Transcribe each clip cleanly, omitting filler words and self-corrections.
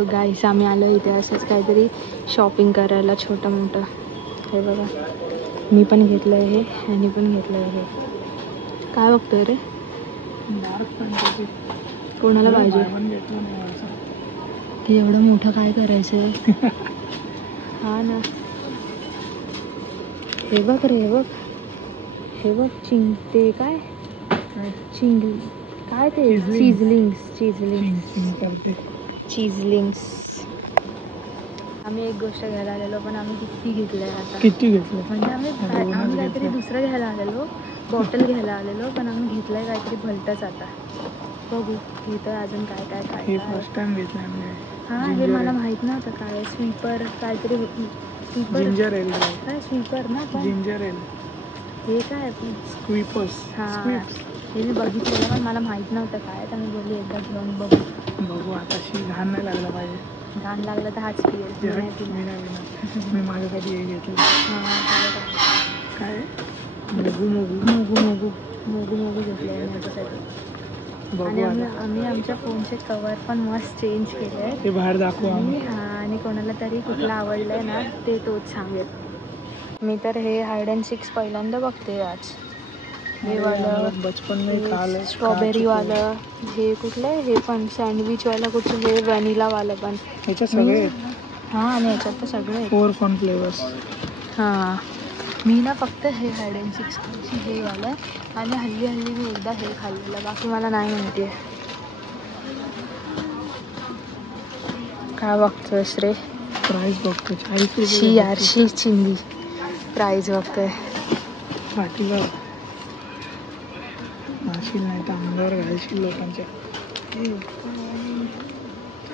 So guys आम्ही आलो इथे असंच काहीतरी शॉपिंग करायला छोटं मोठं. हे बघा मी पण घेतलं आहे हे आणि पण घेतलं आहे हे. काय बघतोय रे? कोणाला पाहिजे? ते एवढं मोठं काय करायचं आहे? हा ना, हे बघ रे, हे बघ, हे बघ ते काय काय ते चीजलिंग्स. आम्ही एक गोष्ट घ्यायला आलेलो पण आम्ही किती घेतलंय आता. किती घेतलं म्हणजे आम्ही काहीतरी दुसरं घ्यायला आलेलो, बॉटल घ्यायला आलेलो, पण आम्ही घेतलंय काहीतरी भलतंच. आता बघू इथं अजून काय काय काय. हे फर्स्ट टाइम घेतलंय आम्ही. हा हे मला माहित नव्हतं काय स्वीपर काहीतरी होती. स्वीपर जिंजर एल काय स्वीपर ना पण जिंजर एल हे काय स्क्वीपर्स. हा हे मी बघितलेलं पण मला माहित नव्हतं काय, तर मी बोलली एकदा घेऊन बघू. आता घाण नाही लागला पाहिजे. घाण लागलं तर हाच पिएल. मी माझ्यासाठी हे घेतलं. काय मोगू घेतलंय माझ्यासाठी. आणि आम्ही आमच्या फोनचे कवर पण मस्त चेंज केले आहे. ते बाहेर दाखवू आम्ही. आणि कोणाला तरी कुठला आवडलंय ना ते तोच सांगेल. मी तर हे हाइड अँड सिक्स पहिल्यांदा बघते आज. हे वालं बचपन में स्ट्रॉबेरी वालं, हे कुठलं हे पण सँडविच वाला कुठलं, हे व्हॅनिला वालं पण ह्याच्यात सगळे. हां आणि ह्याच्यात तर सगळे 4 फन फ्लेवर्स. हां मी ना फक्त हे हाइड अँड सिक्स हे वालं आणि हल्ली मी एकदा हे खाल्लेलं, बाकी मला नाही माहिती आहे. काय बघतोयस रे? प्राईस बघतो. 40 शी यारशी चिंदी प्राईज बघतोय. पाठीवर माशील नाही तर अंगावर घालशील लोकांच्या.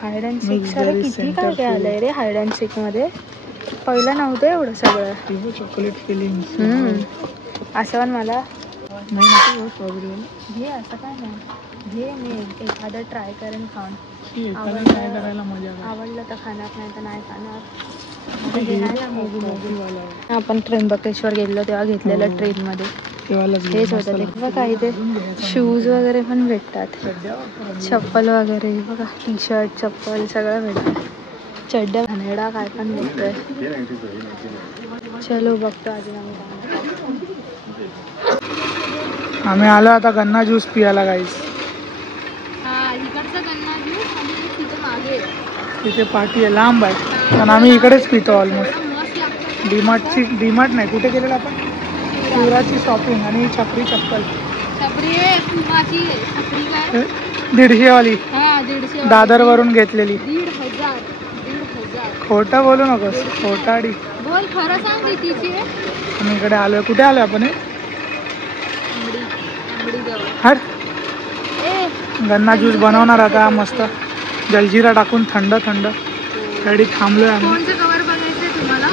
हाइड अँड सिक्स अरे किती काय काय आलंय रे हाइड अँड सिक मध्ये. पहिलं नव्हतं एवढं सगळं. चॉकलेट फिलिंग असं पण मला नाही स्ट्रॉबेरी हे असं काय नाही. हे मी एखादं ट्राय करेन खाऊन. आवडलं तर खाणार, नाही तर नाही खाणार. आपण त्र्यंबकेश्वर गेलो तेव्हा घेतलेलं ट्रेनमध्ये हेच होतं. ते बघा इथे शूज वगैरे पण भेटतात, चप्पल वगैरे बघा, टी शर्ट चप्पल सगळं भेटतं. चड्ड्या घाणेरडा काय पण भेटतोय. चलो बघतो अजून आम्ही आलो आता गन्ना ज्यूस पियाला गाईस. इकडचा गन्ना ज्यूस आणि तिथे मागे तिथे पार्टी आहे, लांब आहे, पण आम्ही इकडेच पितो ऑलमोस्ट. डीमार्ट नाही, कुठे गेलेलो आपण? शिवराची शॉपिंग आणि छपरी चप्पल. छपरी पुमाची छपरी काय 150 वाली. 150 दादर वरून घेतलेली. 1,500. खोटं बोलू नकोस, खोटाडी बोल, खरं सांग कितीची आहे? आम्ही इकडे आलोय. कुठे आलोय आपण? हट. गन्ना ज्यूस बनवणार आता मस्त जलजिरा टाकून थंड गाडी थांबलोय आम्ही. फोनचं कवर बघायचंय तुम्हाला?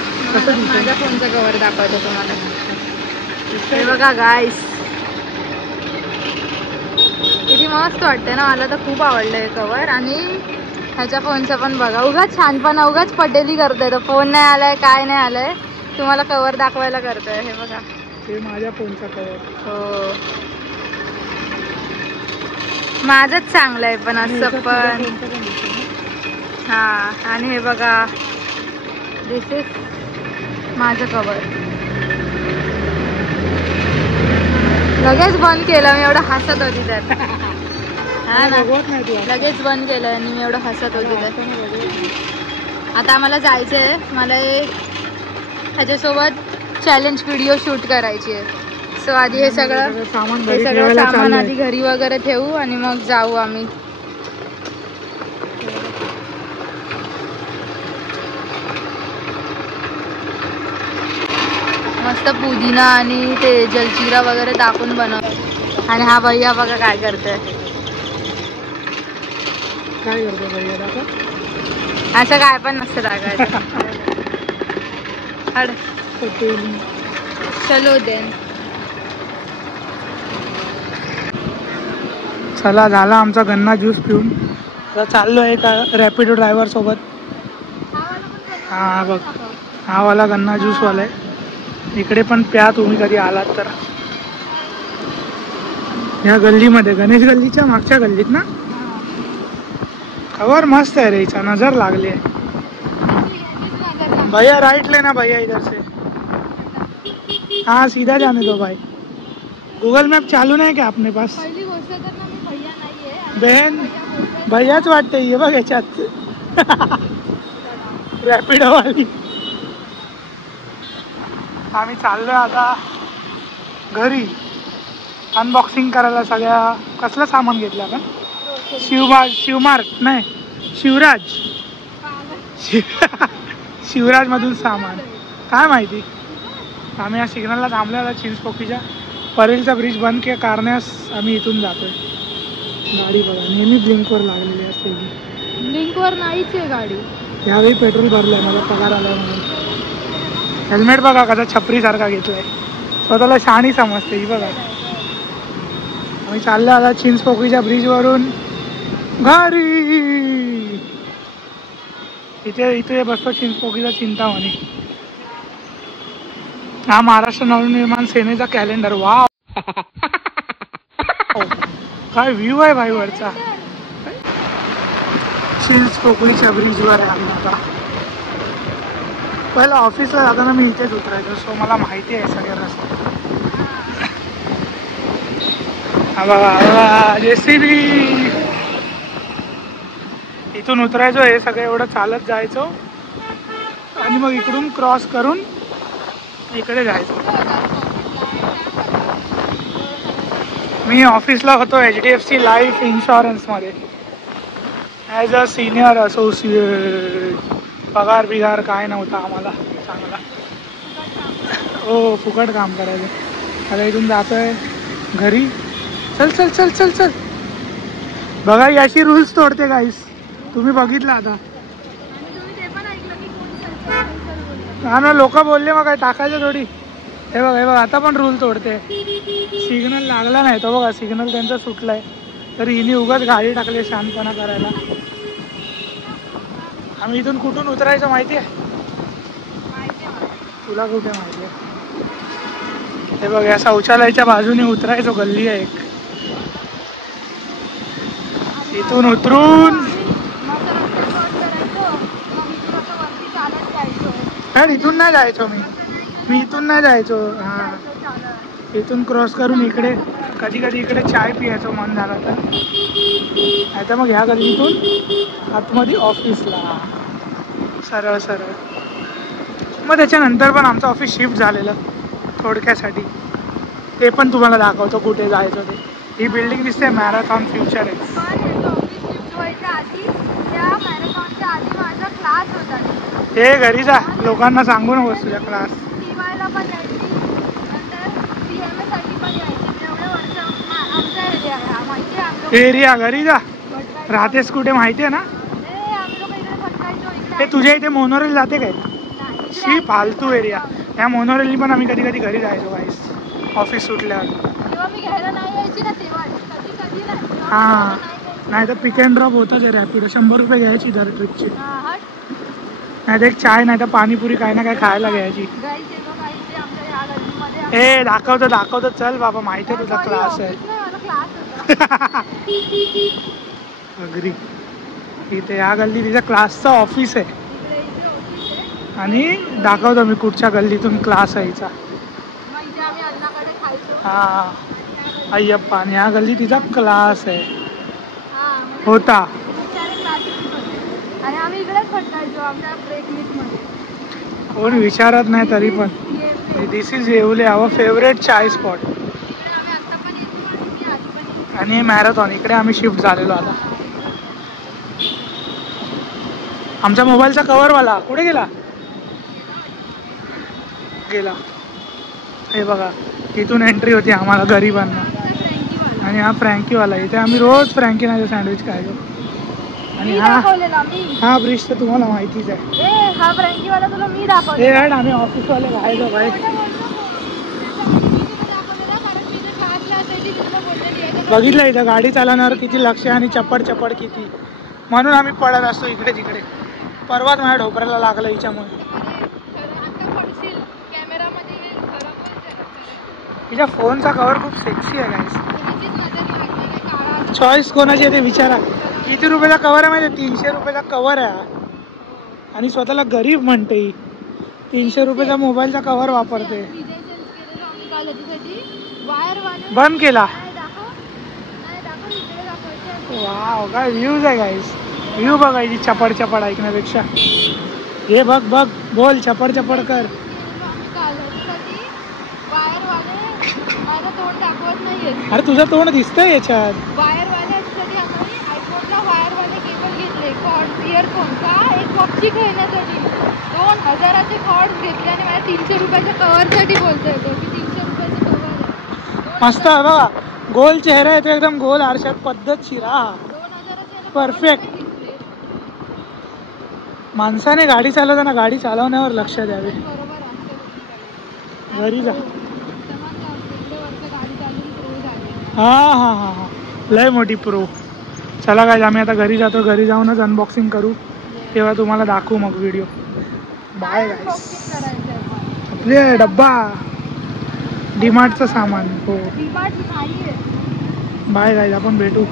माझ्या फोनचं कवर दाखवतो तुम्हाला. हे बघा गाईस किती मस्त वाटते ना. मला तर खूप आवडलं हे कवर. आणि ह्याच्या फोनचं पण बघा. उगाच छानपणा, उगाच पटेली करतोय तो. फोन नाही आलाय, काय नाही आलंय, तुम्हाला कवर दाखवायला करतोय. हे बघा, हे माझ्या फोनचा कवर. हो माझंच चांगलं आहे पण असं पण. हा आणि हे बघा दिस इज माझं कवर. लगेच बंद केलं मी, एवढं हसत होती तर. हा ना, लगेच बंद केलं आणि मी एवढं हसत होती तर. आता आम्हाला जायचं आहे. मला ह्याच्यासोबत चॅलेंज व्हिडिओ शूट करायची आहे. सो आधी हे सगळं सामान आधी घरी वगैरे ठेवू आणि मग जाऊ आम्ही. मस्त पुदिना आणि ते जलजिरा वगैरे टाकून बनव. आणि हा भैया बघा काय करतोय. असं काय पण नसतं टाकायचं. चलो देन. चला झाला आमचा गन्ना ज्यूस पिऊन. आता चाललो आहे का रॅपिडो ड्रायव्हर सोबत. हा बघ, हा वाला गन्ना ज्यूस वाला आहे. इकडे पण प्या तुम्ही कधी आलात तर. ह्या गल्लीमध्ये, गणेश गल्लीच्या मागच्या गल्लीत ना. कवर मस्त है रे, इच्छा नजर लागली है। भैया राइट लेना भैया इधर से। हाँ सीधा जाने दो भाई। गूगल मैप चालू नाही का अपने पास? पहिली गोष्ट तर ना मी भैया नाहीये बहन भैयाच वाटते ये बघ याच्यात रॅपिडो वाली। आम्ही चाललोय आता घरी अनबॉक्सिंग करायला। सगळ्या कसलं सामान घेतलं आपण? शिवमार्ट नाही शिवराज शिवराज मधून सामान काय माहिती। आम्ही या सिग्नलला थांबलेला चिंचपोकीच्या। परेलचा ब्रिज बंद के कारण्यास आम्ही इथून जातोय। गाडी बघा नेहमी ब्लिंकवर लागलेली असते। लिंकवर नाहीच आहे गाडी। यावेळी पेट्रोल भरलंय मला पगार आलाय म्हणून। हेल्मेट बघा कसा छपरी सारखा घेतलाय, स्वतःला शहाणी समजते ही बघा। आम्ही चाललो आता चिंचपोकळीच्या ब्रिजवरून घरी। इथे बसतो चिंचपोकळीचा चिंतामणी। हा महाराष्ट्र नवनिर्माण सेनेचा कॅलेंडर। वाव काय व्ह्यू आहे भाई वरचा। चिंचपोकळीच्या ब्रिजवर आहे आम्ही आता। पहिला ऑफिसला जाताना मी इथेच उतरायचो, सो मला माहिती आहे सगळे रस्ते। हा बघा JCB। इथून उतरायचो, हे सगळं एवढं चालत जायचो आणि मग इकडून क्रॉस करून इकडे जायचो। मी ऑफिसला होतो HDFC लाईफ इन्शुरन्स मध्ये ॲज अ सिनियर असोसिएट। पगार बिगार काय नव्हता आम्हाला चांगला। हो फुकट काम करायचं। आता इथून जातोय घरी। चल चल चल चल चल। बघा याशी रूल्स तोडते गाईस, तुम्ही बघितलं आता। हा ना लोक बोलले मग काय टाकायचं थोडी। हे बघा आता पण रूल तोडते। सिग्नल लागला नाही तो बघा, सिग्नल त्यांचा सुटलाय तरी हिने उगाच गाडी टाकली शांतपणा करायला। आम्ही इथून कुठून उतरायचं माहिती आहे? तुला कुठे माहिती आहे? हे बघ या शौचालयाच्या बाजूने उतरायचो, गल्ली आहे एक। इथून उतरून इथून नाही जायचो मी इथून नाही जायचो। हा इथून क्रॉस करून इकडे कधी कधी इकडे चाय पियायचो मन झाला तर, नाही तर मग ह्या गल्लीतून आतमध्ये ऑफिसला सरळ सरळ। मग त्याच्यानंतर पण आमचं ऑफिस शिफ्ट झालेलं थोडक्यासाठी, ते पण तुम्हाला दाखवतो कुठे जायचं ते। ही बिल्डिंग दिसते मॅरेथॉन फ्युचर एक्स। हे घरी जा, लोकांना सांगू नकोस तुझ्या क्लास। एरिया घरी जा, राहतेस कुठे माहिती आहे ना? हे तुझ्या इथे मोनोरेल जाते काय? शी फालतू एरिया। या मोनोरेलनी पण आम्ही कधी कधी घरी जायचो गाईस ऑफिस सुटल्यावर। हां नाही तर पिक अँड ड्रॉप होताच आहे रॅपिडो। 100 रुपये घ्यायची दर ट्रिपची। नाही तर एक चाय नाही तर पाणीपुरी काय ना काय खायला घ्यायची। हे दाखवतो चल बाबा, माहिती आहे तुझा क्लास आहे। अग्री। इथे या गल्ली तिच्या क्लासचा ऑफिस आहे आणि दाखवतो मी कुठच्या गल्लीतून क्लास आहे हिचा। हा अय्यप्पा आणि या गल्ली तिचा क्लास आहे होता। कोण विचारत नाही तरी पण। This is Yewale our favourite chai spot आणि मॅरेथॉन। इकडे आम्ही शिफ्ट झालेलो आता। आमच्या मोबाईलचा कव्हरवाला कुठे गेला? हे बघा इथून एंट्री होती आम्हाला गरिबांना। आणि हा फ्रँकीवाला, इथे आम्ही रोज फ्रँकी नाही सँडविच खायचो। आणि हा ब्रिज तर तुम्हाला माहितीच आहे। हा फ्रँकीवाला तुला मी दाखवतो। हे हट, आम्ही ऑफिसवाले खायचो भाई। बघितलं इथं गाडी चालवणार किती लक्ष आणि चपड चपड किती, म्हणून आम्ही पडत असतो इकडे तिकडे। परवाच माझ्या ढोपऱ्याला लागलं हिच्यामुळे। तिच्या फोनचा कव्हर खूप सेक्सी आहे गाईस। चॉईस कोणाची आहे ते विचारा। किती रुपयाचा कवर आहे माहिती? 300 रुपयाचा कवर आहे आणि स्वतःला गरीब म्हणते. 300 रुपयाचा मोबाईलचा कवर वापरते. बंद केला. वाव काय व्ह्यूज आहे गाईस. व्ह्यू बघायची चपड चपड ऐकण्यापेक्षा. हे बघ बघ बोल चपड चपड कर. अरे तुझं तोंड दिसतंय याच्यात. इयरफोन का एक पबजी खेळण्यासाठी 2000चे कॉर्ड्स घेतले आणि मला 300 रुपयाच्या कव्हरसाठी बोलतोय तो की 300 रुपयाचं कव्हर. मस्त आहे बघा. गोल चेहरा आहे तो एकदम गोल आरशात पद्धतशीर. हा 2000चे परफेक्ट. माणसाने गाडी चालवताना गाडी चालवण्यावर लक्ष द्यावे. घरी जा. हा हा हा हा लय मोठी प्रो. चला काय आम्ही आता घरी जातो. घरी जाऊनच अनबॉक्सिंग करू तेव्हा तुम्हाला दाखवू मग व्हिडिओ. बाय गाईस. आपले डब्बा डीमार्टचं सामान. हो बाय गाईस. आपण भेटू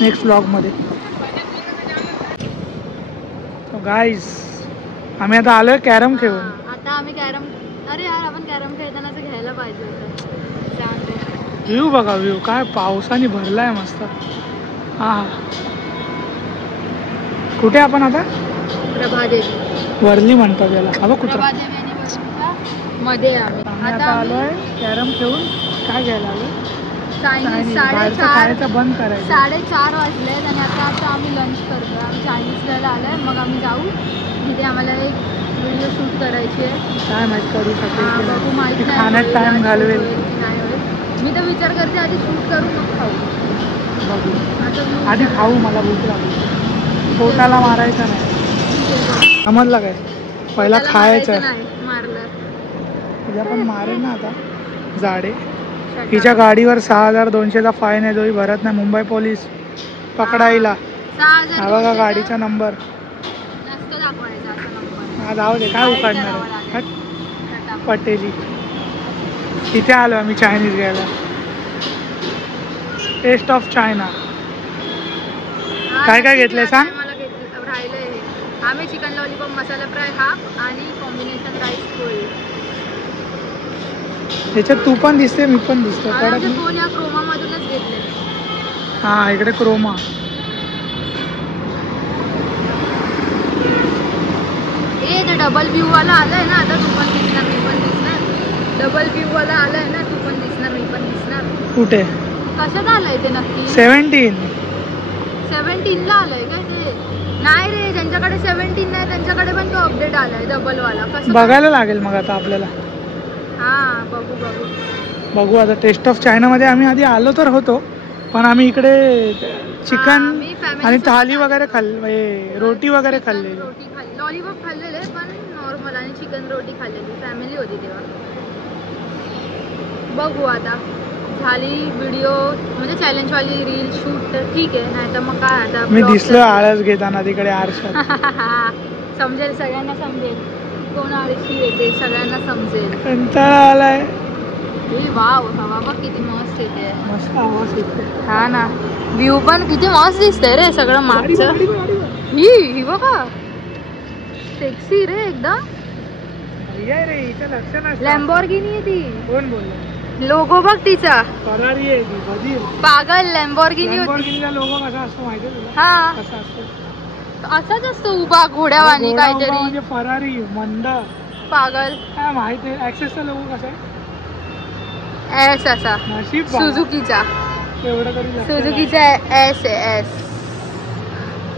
नेक्स्ट व्लॉगमध्ये. गाईस आम्ही आता आलोय कॅरम खेळून. आता आम्ही कॅरम. अरे यार आपण कॅरम खेळताना असं घ्यायला पाहिजे होतं. व्ह्यू बघा. व्ह्यू काय पावसाने भरलाय मस्त. हा कुठे आपण आता? प्रभादेवी वरली म्हणतात त्याला. हा बघ कुत्रा. मध्ये आम्ही आता आलोय कॅरम खेळून. काय घ्यायला आलोय? चायनीज. खायचं बंद करायचं. 4:30 वाजलेत आणि आता आम्ही लंच करतो. आम्ही चायनीज घ्यायला आलोय. मग आम्ही जाऊ तिथे. आम्हाला एक व्हिडिओ शूट करायची आहे. काय माहित करू शकेल बघू. माहिती नाही खाण्यात टाइम घालवेल नाही होईल. मी तर विचार करते आधी शूट करू मग खाऊ. बघू आधी खाऊ. मला भूक लागली. पोटाला मारायचं नाही. समजलं काय? पहिला खायचं. मारलं तुझ्या पण मारेल ना आता जाडे. हिच्या गाडीवर 6200चा फाईन आहे. जोही भरत नाही. मुंबई पोलीस पकडायला. हा बघा गाडीचा नंबर. हा जाऊ दे. काय उकाडणार पटेली. तिथे आलो आम्ही चायनीज घ्यायला. Taste of China. काय काय घेतलंय सांग? राहिलंय. आम्ही chicken lollipop masala fry half आणि कॉम्बिनेशन राईस पोळी. त्याच्यात तू पण दिसते मी पण दिसतो. फोन या क्रोमा मधूनच घेतले. हा इकडे क्रोमा. ते डबल व्ह्यू वाला आलाय ना. आता तू पण दिसणार मी पण दिसणार. डबल व्ह्यू वाला आलाय ना. तू पण दिसणार मी पण दिसणार. कुठे? कशात आलंय ते नक्की? 17 ला आलंय काय ते? नाही रे. ज्यांच्याकडे 17 नाही त्यांच्याकडे पण तो अपडेट आलाय डबल वाला. कसं बघायला लागेल मग आता आपल्याला. हा बघू आता. टेस्ट ऑफ चायना मध्ये आम्ही आधी आलो तर होतो पण आम्ही इकडे चिकन आणि थाली वगैरे खाल्ली. रोटी वगैरे खाल्ली. लॉलीपॉप खाल्लेले पण नॉर्मल आणि चिकन रोटी खाल्लेली. फॅमिली होती तेव्हा. बघू आता. झाली व्हिडिओ म्हणजे चॅलेंज वाली रील शूट तर ठीक आहे. नाही तर मग काय आता मी दिसलो आळस घेताना तिकडे आरशात. समजेल सगळ्यांना. समजेल कोण आळशी येते सगळ्यांना समजेल. कंटाळा आलाय. वाव हवा बघ किती मस्त येते. मस्त आवाज येते. हा ना. व्ह्यू पण किती मस्त दिसतंय रे सगळं मागचं. ही बघा सेक्सी रे एकदम. लॅम्बोर्गिनी आहे ती. कोण बोलला? लोगो बघ तिचा. फरारी आहे ती. बधीर पागल. लॅम्बोर्गिनी होती. लॅम्बोर्गिनीचा लोगो कसा असतो माहिती आहे तुला? हा कसा असतो? असाच असतो उभा घोड्यावानी काहीतरी. म्हणजे फरारी मंद. पागल. काय माहिती आहे. ऍक्सेसचा लोगो कसा आहे? एस असा. नशीब सुझुकीचा. तेवढं तरी सुझुकीचा एस एस.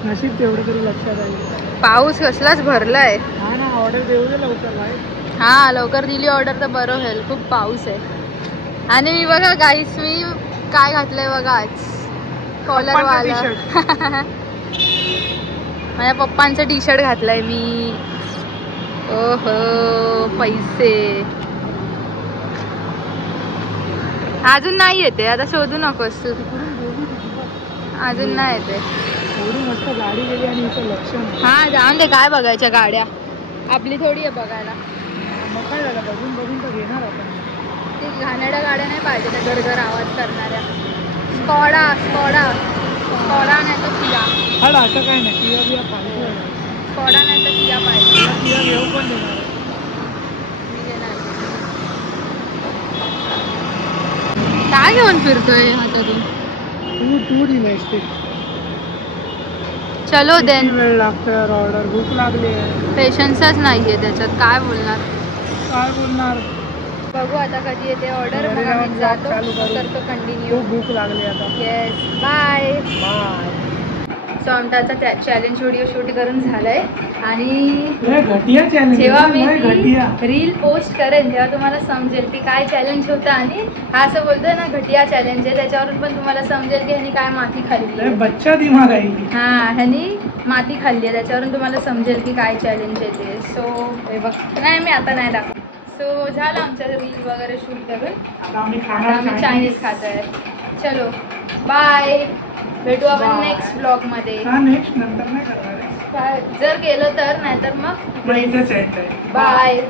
नशीब तेवढं तरी लक्षात आलं. पाऊस कसलाच भरलाय. हा ना. ऑर्डर देऊ दे लवकर भाई. हा लवकर दिली ऑर्डर तर बरं होईल. खूप पाऊस आहे. आणि मी बघा गाईस मी काय घातलंय बघा आज. कॉलर वाला. माझ्या पप्पांचं टी शर्ट घातलंय मी. ओहो पैसे अजून नाही येते. आता शोधू नकोस तू. अजून नाही येते. मस्त गाडी गेली आणि हिचं लक्ष नाही. हा जाऊन दे. काय बघायच्या गाड्या आपली थोडी आहे बघायला. मग काय झालं? बघून तर घेणार आपण. ते घाणेरड्या गाड्या नाही पाहिजे त्या गरगर आवाज करणाऱ्या. स्कॉडा स्कॉडा नाही तर किया. हड असं काय नाही, किया बिया फालतू आहे. स्कॉडा नाही तर किया पाहिजे. किया घेऊ पण देणार आहे. मी घेणार. काय घेऊन फिरतोय हातातून? तू दिलायस ते. चलो देन. वेळ लागतो यार, ऑर्डर भूक लागली आहे. पेशन्सच नाहीये त्याच्यात, काय बोलणार. काय बोलणार. बघू आता कधी येते ऑर्डर, मग आम्ही जातो करतो कंटिन्यू. खूप भूक लागली आता. Yes bye. बाय. सो आमचा आता चॅलेंज व्हिडिओ शूट करून झालाय आणि घटिया चॅलेंज. जेव्हा मी रील पोस्ट करेन तेव्हा तुम्हाला समजेल की काय चॅलेंज होतं. आणि हा असं बोलतोय ना घटिया चॅलेंज आहे, त्याच्यावरून पण तुम्हाला समजेल की ह्यानी काय माती खाल्ली. बच्चा दिमाग आहे. हा ह्यानी माती खाल्ली आहे, त्याच्यावरून तुम्हाला समजेल की काय चॅलेंज आहे ते. सो हे बघ नाही मी आता नाही दाखव. सो झालं आमच्या रील वगैरे शूट करून. आता आम्ही चायनीज खातोय. चलो बाय. भेटू आपण नेक्स्ट ब्लॉग मध्ये. नेक्स्ट नंतर नाही करणार. जर केलं तर, नाहीतर मग इथेच आहे. बाय.